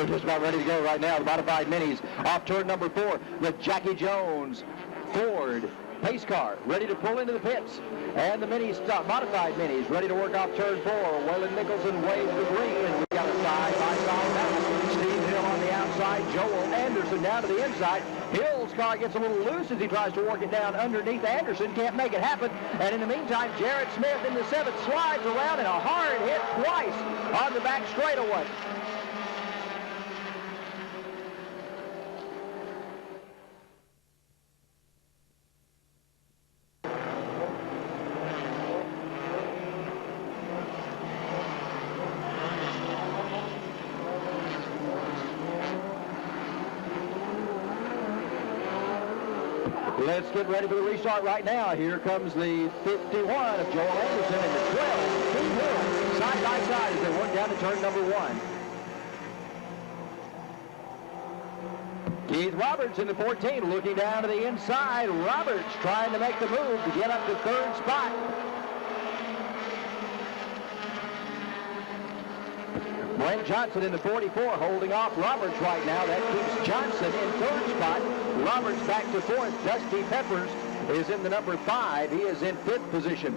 We're just about ready to go right now. The modified minis off turn number 4 with Jackie Jones, Ford, pace car ready to pull into the pits. And the modified minis ready to work off turn 4. Waylon Nicholson waves the green, and we got a side-by-side battle. Steve Hill on the outside, Joel Anderson down to the inside. Hill's car gets a little loose as he tries to work it down underneath Anderson. Can't make it happen. And in the meantime, Jarrett Smith in the 7th slides around and a hard hit twice on the back straightaway. Let's get ready for the restart right now. Here comes the 51 of Joel Anderson and the 12, Steve Hill, side by side as they work down to turn number 1. Keith Roberts in the 14 looking down to the inside. Roberts trying to make the move to get up to 3rd spot. Brent Johnson in the 44 holding off Roberts right now. That keeps Johnson in 3rd spot. Roberts back to 4th. Dusty Peppers is in the number 5. He is in 5th position.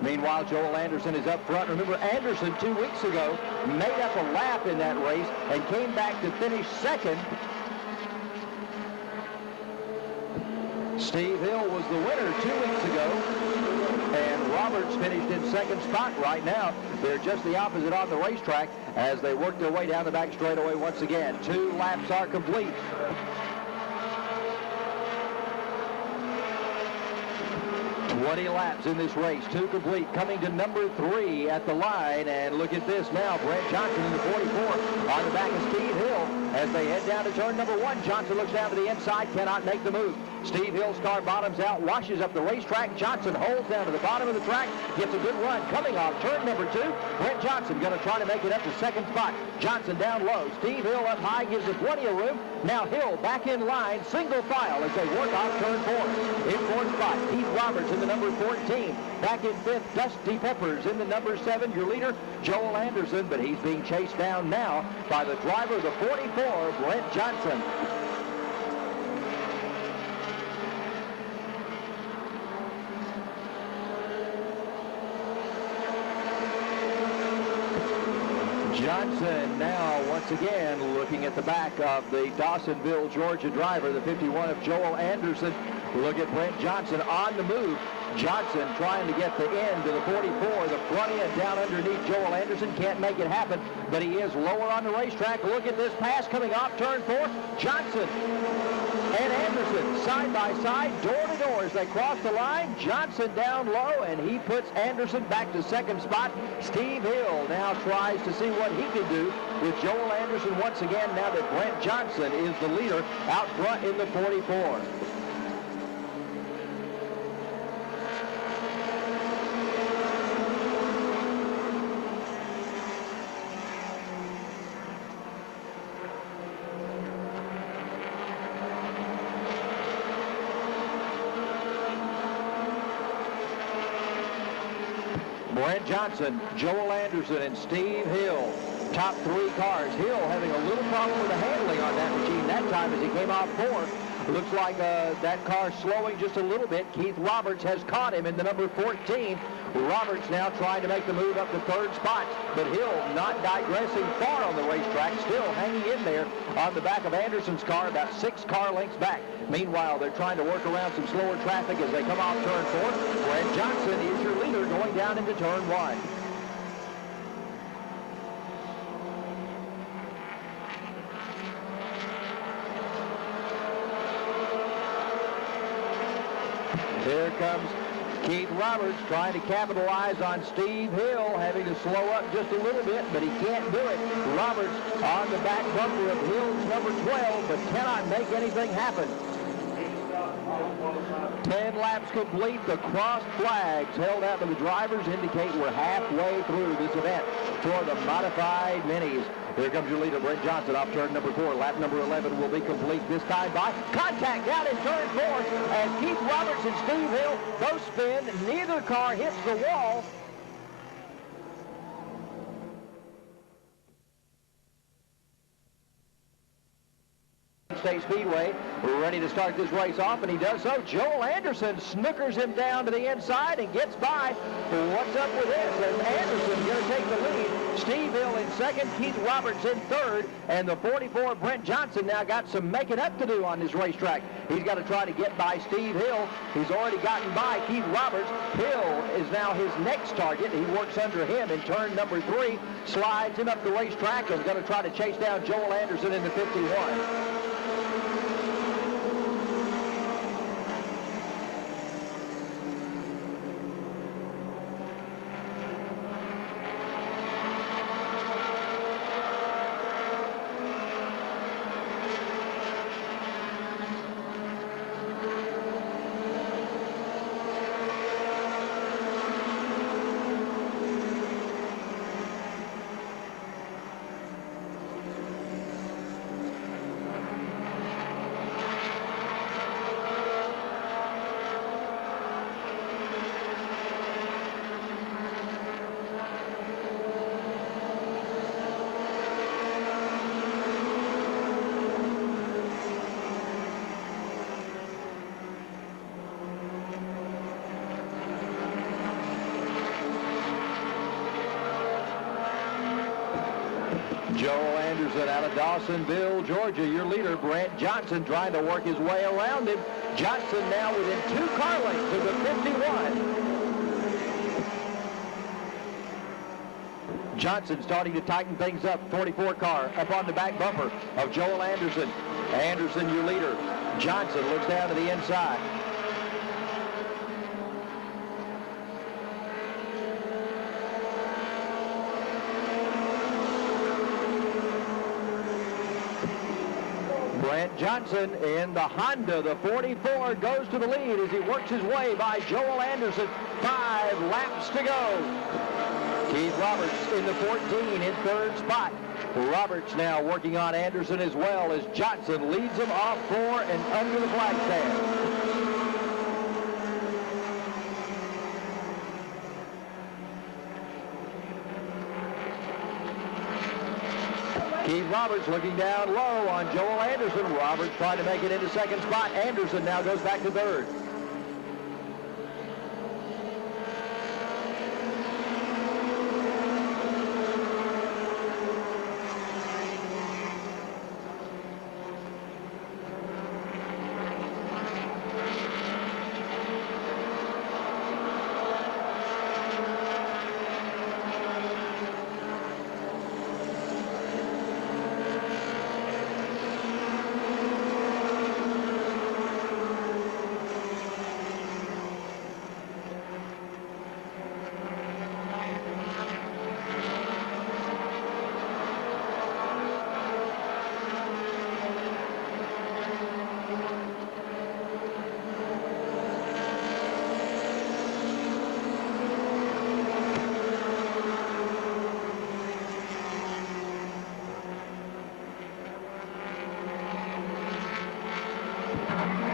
Meanwhile, Joel Anderson is up front. Remember, Anderson 2 weeks ago made up a lap in that race and came back to finish 2nd. Steve Hill was the winner 2 weeks ago, and Roberts finished in 2nd spot right now. They're just the opposite on the racetrack as they work their way down the back straightaway once again. 2 laps are complete. 20 laps in this race, 2 complete, coming to number 3 at the line. And look at this now, Brent Johnson in the 44 on the back of Steve Hill as they head down to turn number 1. Johnson looks down to the inside, cannot make the move. Steve Hill's car bottoms out, washes up the racetrack. Johnson holds down to the bottom of the track, gets a good run coming off turn number 2. Brent Johnson going to try to make it up to 2nd spot. Johnson down low, Steve Hill up high, gives him plenty of room. Now Hill back in line, single file as they work off turn 4. In 4th spot, Keith Roberts in the number 14. Back in 5th, Dusty Peppers in the number 7. Your leader, Joel Anderson, but he's being chased down now by the driver of the 44, Brent Johnson. Johnson now once again looking at the back of the Dawsonville, Georgia driver, the 51 of Joel Anderson. Look at Brent Johnson on the move. Johnson trying to get the end to the 44, the front end down underneath Joel Anderson. Can't make it happen, but he is lower on the racetrack. Look at this pass coming off turn 4. Johnson and Anderson side by side, door to door as they cross the line. Johnson down low, and he puts Anderson back to 2nd spot. Steve Hill now tries to see what he can do with Joel Anderson once again now that Brent Johnson is the leader out front in the 44. Brent Johnson, Joel Anderson, and Steve Hill. Top 3 cars. Hill having a little problem with the handling on that machine that time as he came out 4th. Looks like that car slowing just a little bit. Keith Roberts has caught him in the number 14. Roberts now trying to make the move up to 3rd spot, but Hill not digressing far on the racetrack, still hanging in there on the back of Anderson's car, about 6 car lengths back. Meanwhile, they're trying to work around some slower traffic as they come off turn 4. Brent Johnson is your leader going down into turn 1. Here comes Keith Roberts trying to capitalize on Steve Hill, having to slow up just a little bit, but he can't do it. Roberts on the back bumper of Hill's number 12, but cannot make anything happen. 10 laps complete. The cross flags held out to the drivers indicate we're halfway through this event for the modified minis. Here comes your leader, Brent Johnson, off turn number 4. Lap number 11 will be complete this time by contact down in turn 4 as Keith Roberts and Steve Hill both spin. Neither car hits the wall. State Speedway. We're ready to start this race off, and he does so. Joel Anderson snookers him down to the inside and gets by. What's up with this? And Anderson's going to take the lead. Steve Hill in second, Keith Roberts in third, and the 44 Brent Johnson now got some making up to do on this racetrack. He's got to try to get by Steve Hill. He's already gotten by Keith Roberts. Hill is now his next target. He works under him in turn number 3, slides him up the racetrack, and is going to try to chase down Joel Anderson in the 51. Joel Anderson out of Dawsonville, Georgia. Your leader, Brent Johnson, trying to work his way around him. Johnson now within 2 car lengths of the 51. Johnson starting to tighten things up. 44 car up on the back bumper of Joel Anderson. Anderson, your leader. Johnson looks down to the inside. Brent Johnson in the Honda, the 44, goes to the lead as he works his way by Joel Anderson. 5 laps to go. Keith Roberts in the 14 in third spot. Roberts now working on Anderson as well as Johnson leads him off 4 and under the flag stand. Keith Roberts looking down low on Joel Anderson. Roberts trying to make it into second spot. Anderson now goes back to third.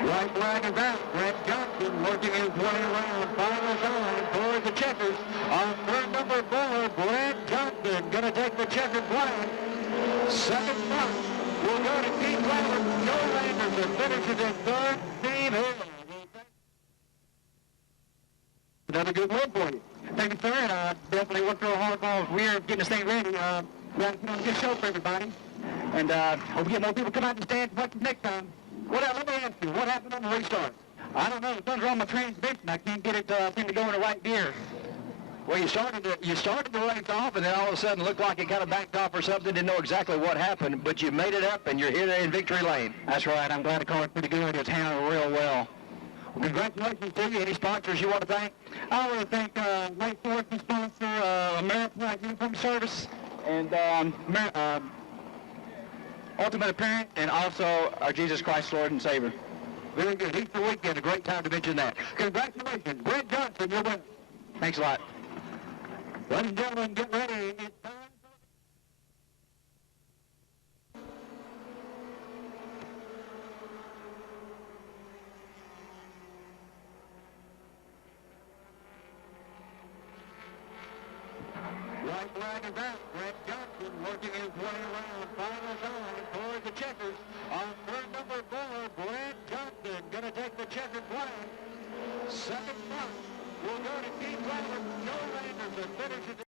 Right flag is out. Brent Johnson working his way around final line towards the checkers. On turn number 4, Brent Johnson going to take the checkered flag. Second spot will go to Keith Roberts. Joel Anderson finishes in third. Steve Hill. Another good win for you. Thank you, sir. And definitely worked real hard while we were getting this thing ready. We have a good show for everybody. And hope we get more people come out and stand for next time. Let me ask you, what happened on the restart? I don't know. Something's wrong with my transmission. I can't get it seem to go in the right gear. Well, you started the race off, and then all of a sudden looked like it kind of backed off or something. Didn't know exactly what happened, but you made it up, and you're here in victory lane. That's right. I'm glad the car is pretty good. It's handled real well. Well, congratulations to you. Any sponsors you want to thank? I want to thank Lake Forest sponsor, American Uniform Service, and Ultimate Apparent, and also our Jesus Christ Lord and Savior. Very good. Easter weekend, a great time to mention that. Congratulations, Brent Johnson, you're winner. Thanks a lot. Ladies and gentlemen, get ready. It's time. Right flag is out. Brent Johnson working his way around final line towards the checkers on third number going to take the checkered flag. Second spot will go to Keith Lambert. Joe Landers, the finisher.